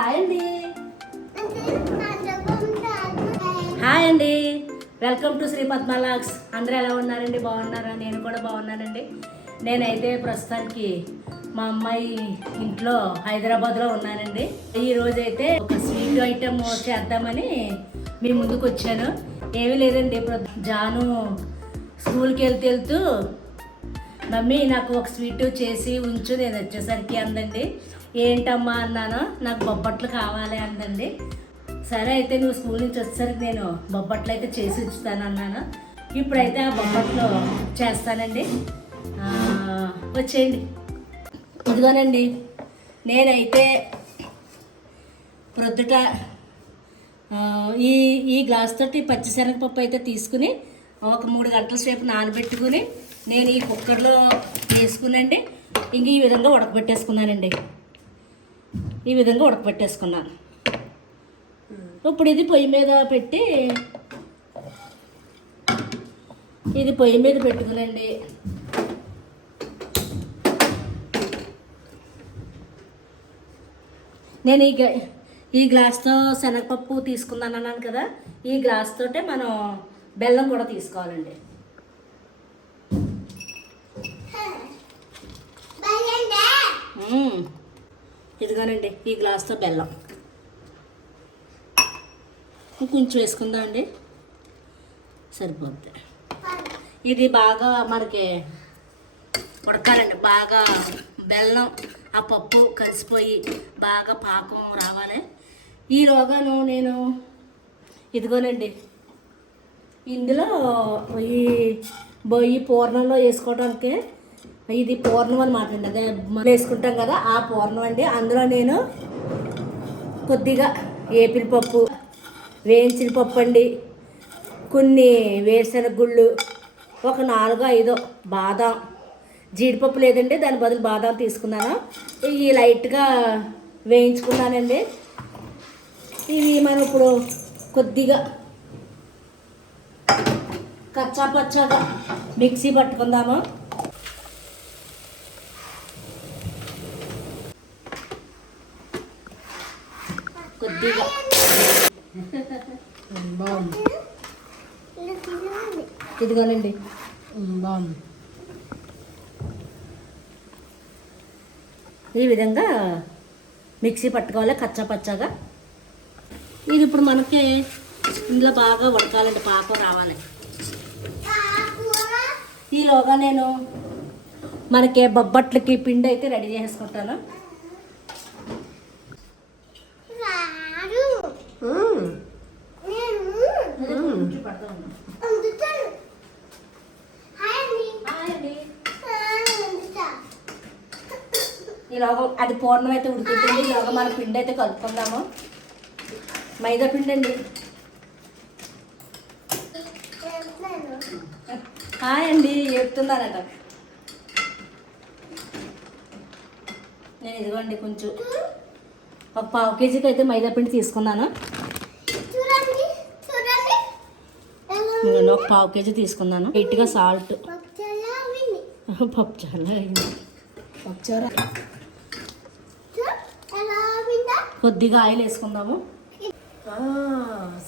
Hi అండి. Hi అండి, welcome to Sri Padma vlogs. అందరూ ఎలా ఉన్నారండి? బాగున్నారా? నేను కూడా బాగున్నానండి. నేనైతే ప్రస్తుతానికి మా అమ్మాయి ఇంట్లో హైదరాబాద్లో ఉన్నానండి. ఈరోజైతే ఒక స్వీట్ ఐటెం చేద్దామని మీ ముందుకు వచ్చాను. ఏమీ లేదండి, ఇప్పుడు జాను స్కూల్కి వెళ్తూ మమ్మీ నాకు ఒక స్వీట్ చేసి ఉంచు, నేను వచ్చేసరికి అందండి. ఏంటమ్మా అన్నాను. నాకు బొబ్బట్లు కావాలి అందండి. సరే అయితే నువ్వు స్కూల్ నుంచి వచ్చేసరికి నేను బొబ్బట్లు అయితే చేసి ఉంచుతాను అన్నాను. ఇప్పుడైతే ఆ బొబ్బట్లు చేస్తానండి, వచ్చేయండి. ఇదిగోనండి, నేనైతే ప్రొద్దుట ఈ గ్లాస్ తోటి పచ్చిశనగపప్పు అయితే తీసుకుని ఒక 3 గంటల సేపు నానబెట్టుకుని నేను ఈ కుక్కర్లో వేసుకునండి. ఇంక ఈ విధంగా ఉడకబెట్టేసుకున్నానండి. ఈ విధంగా ఉడకబెట్టేసుకున్నాను. ఇప్పుడు ఇది పొయ్యి మీద పెట్టి పెట్టుకునండి. నేను ఈ గ్లాస్తో శనగపప్పు తీసుకున్నాను అన్నాను కదా, ఈ గ్లాస్ తోటే మనం బెల్లం కూడా తీసుకోవాలండి. ఇదిగోనండి, ఈ గ్లాస్తో బెల్లం కొంచెం వేసుకుందాం అండి, సరిపోద్ది. ఇది బాగా మనకి ఉడకాలండి, బాగా బెల్లం ఆ పప్పు కలిసిపోయి బాగా పాకం రావాలి. ఈలోగాను నేను ఇదిగోనండి ఇందులో ఈ పూర్ణంలో వేసుకోవడానికి, ఇది పూర్ణం అనమాట అండి, అదే వేసుకుంటాం కదా ఆ పూర్ణం అండి. అందులో నేను కొద్దిగా ఏపిల్ పప్పు, వేయించిన పప్పు అండి, కొన్ని వేరుశనగ గుళ్ళు, ఒక 4-5 బాదం, జీడిపప్పు లేదండి దాని బదులు బాదం తీసుకున్నాను. ఇవి లైట్గా వేయించుకున్నానండి. ఇవి మనం ఇప్పుడు కొద్దిగా కచ్చా పచ్చాగా మిక్సీ పట్టుకుందాము. కొద్దిగా బాగుంది, ఇదిగోనండి బాగుంది. ఈ విధంగా మిక్సీ పట్టుకోవాలి కచ్చా పచ్చాగా. ఇది ఇప్పుడు మనకి ఇందులో బాగా ఉడకాలండి, పాకం రావాలి. ఈలోగా నేను మనకి బొబ్బట్లకి పిండి అయితే రెడీ చేసుకుంటాను. ఈలోగా అది పూర్ణం అయితే ఉడుకుతుంది. ఈలోగా మన పిండి అయితే కలుపుకుందాము. మైదా పిండి అండి. హాయ్ అండి, చెప్తున్నానట. నేను ఇదిగోండి కొంచెం ఒక 1/2 కేజీకి అయితే మైదా పిండి తీసుకున్నాను. ఒక 1/2 కేజీ తీసుకున్నాను. లైట్గా సాల్ట్, పప్పుచారు, కొద్దిగా ఆయిల్ వేసుకుందాము.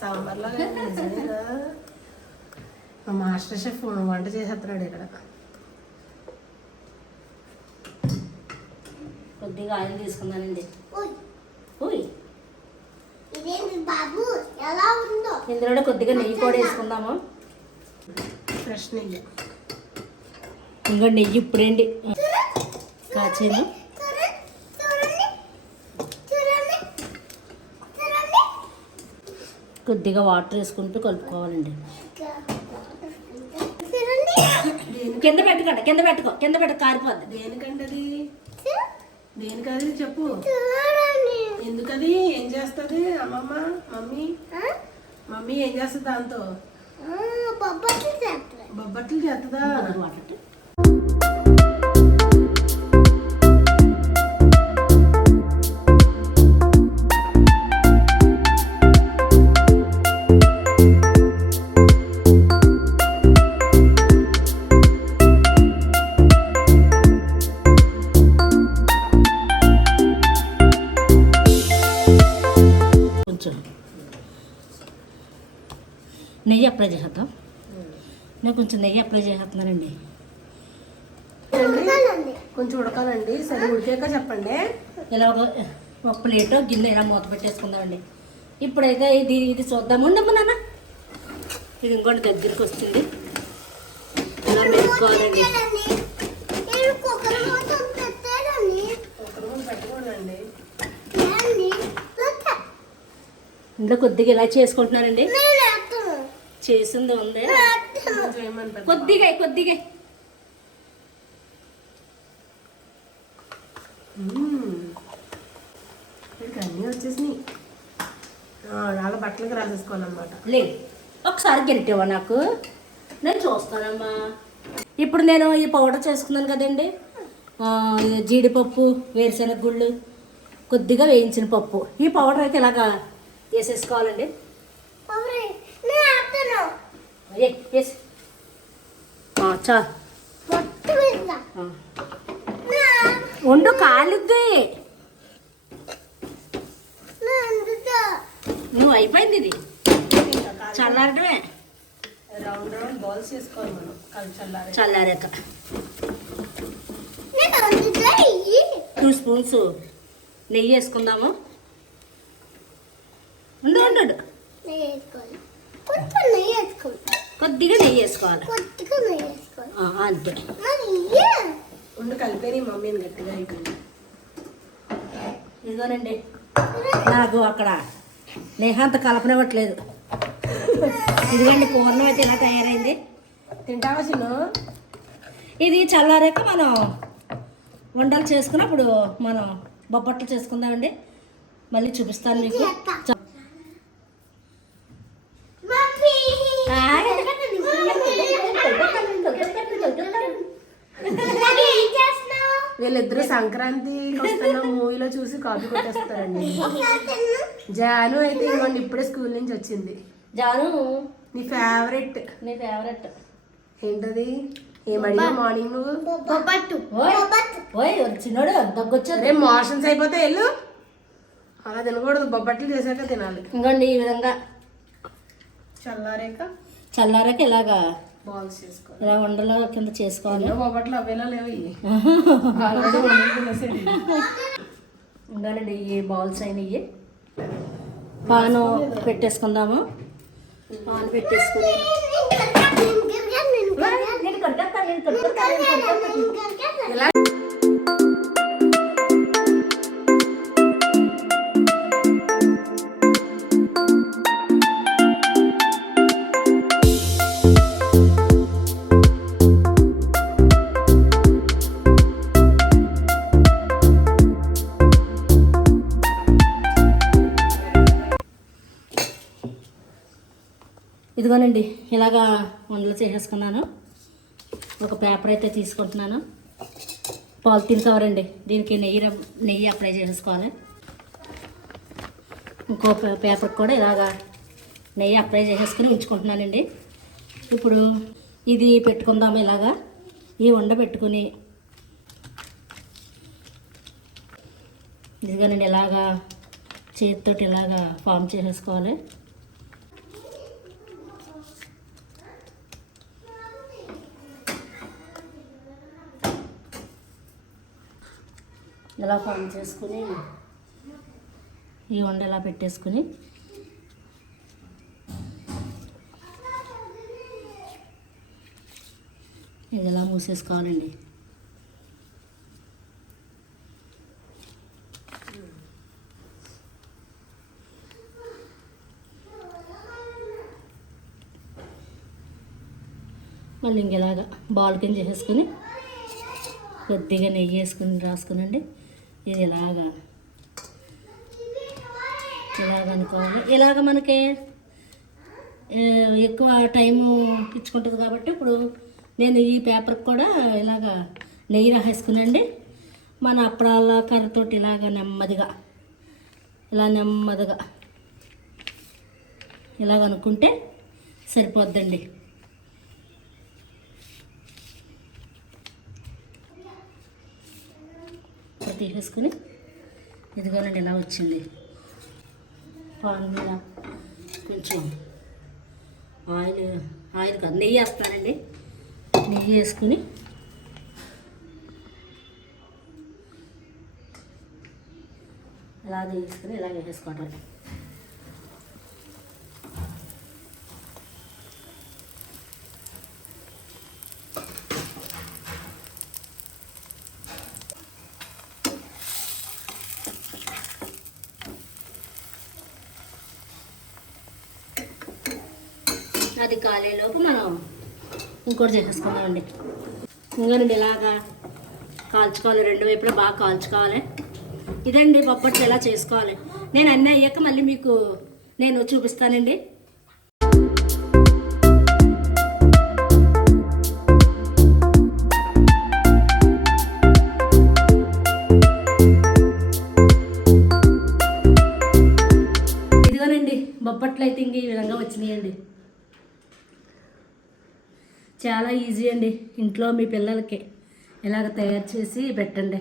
సాంబార్లో మాస్టర్ షెఫ్ వంట చేసేస్తున్నాడు ఇక్కడ. కొద్దిగా ఆయిల్ తీసుకున్నానండి. ఇందులో కొద్దిగా నెయ్యి కూడా వేసుకుందాము. ఫ్రెష్ నెయ్యి. ఇంకా నెయ్యి ఇప్పుడేంటి కాచేను. కొద్దిగా వాటర్ వేసుకుంటూ కలుపుకోవాలండి. కింద పెట్టుకో కారిపోద్ది. దేనికండి అది? దేనికది చెప్పు. ఎందుకది? ఏం చేస్తుంది అమ్మమ్మ? మమ్మీ ఏం చేస్తుంది దాంతో? బొబ్బట్లు చేస్తుందా? నేను కొంచెం నెయ్యి అప్లై చేస్తున్నానండి. కొంచెం ఉడకాలండి. సరే ఉడికాక చెప్పండి. ఇలా ఒక ప్లేట్ గిన్నె ఇలా మూత పెట్టేసుకుందామండి. ఇప్పుడైతే ఇది చూద్దాము. ఉండమ్మా నాన్న, ఇది ఇంకోటి దగ్గరికి వస్తుంది. ఇలా మెరుక్కోవాలండి. పెట్టుకోండి. ఇంట్లో కొద్దిగా ఇలా చేసుకుంటున్నానండి. చేసింది ఉంది కొద్దిగా కొద్దిగా. అన్నీ వచ్చేసినాయి. అలా బట్టలకి రాసేసుకోవాలన్నమాట. లేదు, ఒకసారి గెలిటేవా నాకు, నేను చూస్తానమ్మా. ఇప్పుడు నేను ఈ పౌడర్ చేసుకున్నాను కదండి. జీడిపప్పు, వేరుశనగ గుళ్ళు, కొద్దిగా వేయించిన పప్పు. ఈ పౌడర్ అయితే ఇలాగా వేసేసుకోవాలండి. చాలు ఉండు, కాలిద్ది. నువ్వు అయిపోయింది. ఇది చల్లారటమే. రౌండ్ రౌండ్ బాల్స్ చేసుకోవాలి మనం చల్లారాక. 2 స్పూన్స్ నెయ్యి వేసుకుందాము. ఉండు కొద్దిగా నెయ్యి వేసుకోవాలి అంతే. ఉండు కలిపేని మమ్మీని గట్టిగా అయిపోయింది. ఇదిగోనండి, నాకు అక్కడ నేహంత కలపనివ్వట్లేదు. ఇదిగోండి పూర్ణం అయితే ఇలా తయారైంది. తింటావా చిన్న? ఇది చల్లారాక మనం వంటలు చేసుకున్నప్పుడు మనం బొబ్బట్లు చేసుకుందామండి. మళ్ళీ చూపిస్తాను మీకు. వీళ్ళిద్దరూ సంక్రాంతికి వస్తున్న మూవీలో చూసి కాపీ కొట్టేస్తారండి. జాను అయితే ఇవ్వండి, ఇప్పుడే స్కూల్ నుంచి వచ్చింది. జాను నీ ఫేవరెట్ ఏంటది? ఏమడిగా మార్నింగ్ నువ్వు? చిన్నోడు దగ్గొచ్చారు. రేపు మోషన్స్ అయిపోతే వెళ్ళు. అలా తినకూడదు, బొబ్బట్లు చేశాక తినాలి. ఇంకోండి ఈ విధంగా చల్లారాక ఇలాగా బాల్స్ చేసుకోవాలి. ఇలా వండలో కింద చేసుకోవాలి. బొబ్బట్లు అవేలా లేవు. ఇంకోనండి ఈ బాల్స్ అయినవి. పాను పెట్టేసుకుందాము. పాను పెట్టేసుకుని ఇలా ఇదిగోనండి ఇలాగా వండలు చేసేసుకున్నాను. ఒక పేపర్ అయితే తీసుకుంటున్నాను. పాలిథీన్ కవర్ అండి. దీనికి నెయ్యి అప్లై చేసేసుకోవాలి. ఇంకో పేపర్కి కూడా ఇలాగా నెయ్యి అప్లై చేసేసుకుని ఉంచుకుంటున్నానండి. ఇప్పుడు ఇది పెట్టుకుందాము. ఇలాగా ఈ వండ పెట్టుకుని ఇదిగోనండి ఇలాగా చేతితోటి ఇలాగా ఫామ్ చేసేసుకోవాలి. ఇలా ఫామ్ చేసుకుని ఈ వండ ఇలా పెట్టేసుకుని ఇది ఇలా మూసేసుకోవాలండి. మళ్ళీ ఇంకెలాగా బాల్ కింద చేసేసుకుని కొద్దిగా నెయ్యి వేసుకుని రాసుకునండి. ఇది ఇలాగా అనుకోవాలి. ఇలాగ మనకి ఎక్కువ టైము ఇచ్చుకుంటుంది కాబట్టి ఇప్పుడు నేను ఈ పేపర్కి కూడా ఇలాగా నెయ్యి రాసేసుకునండి. మన అప్పడాల కర్రతోటి ఇలాగ నెమ్మదిగా ఇలాగ అనుకుంటే సరిపోద్దండి. తీసేసుకుని ఇదిగోనండి ఇలా వచ్చింది. పాన్ మీద కొంచెం ఆయిల్ ఆయిల్ కాదు, నెయ్యి వేస్తానండి. నెయ్యి వేసుకుని ఇలా వేసుకుని ఇలా వేసుకోవటం. అది కాలేలోపు మనం ఇంకోటి చేసేసుకుందామండి. ఇంకోనండి ఇలాగా కాల్చుకోవాలి, రెండు వైపులా బాగా కాల్చుకోవాలి. ఇదండి బొబ్బట్లు ఎలా చేసుకోవాలి. నేను అన్నీ అయ్యాక మళ్ళీ మీకు నేను చూపిస్తానండి. ఇదిగోనండి బొబ్బట్లు అయితే ఇంక ఈ విధంగా వచ్చినాయండి. చాలా ఈజీ అండి, ఇంట్లో మీ పిల్లలకి ఇలాగ తయారు చేసి పెట్టండి.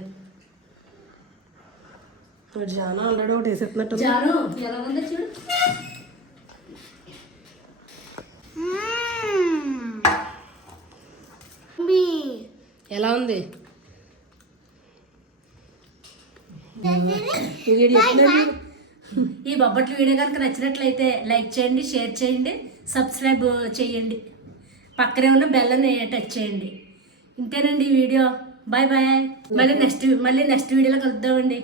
జాను ఆల్రెడీ ఒకటి వేసేస్తున్నట్టు. జాను ఎలా ఉందో చూడు. ఎలా ఉంది? ఈ బొబ్బట్లు వీడియో కనుక నచ్చినట్లయితే లైక్ చేయండి, షేర్ చేయండి, సబ్స్క్రైబ్ చేయండి, పక్కనే ఉన్న బెల్లని టచ్ చేయండి. ఇంతేనండి ఈ వీడియో. Bye bye. మళ్ళీ నెక్స్ట్ వీడియోలో కలుద్దామండి.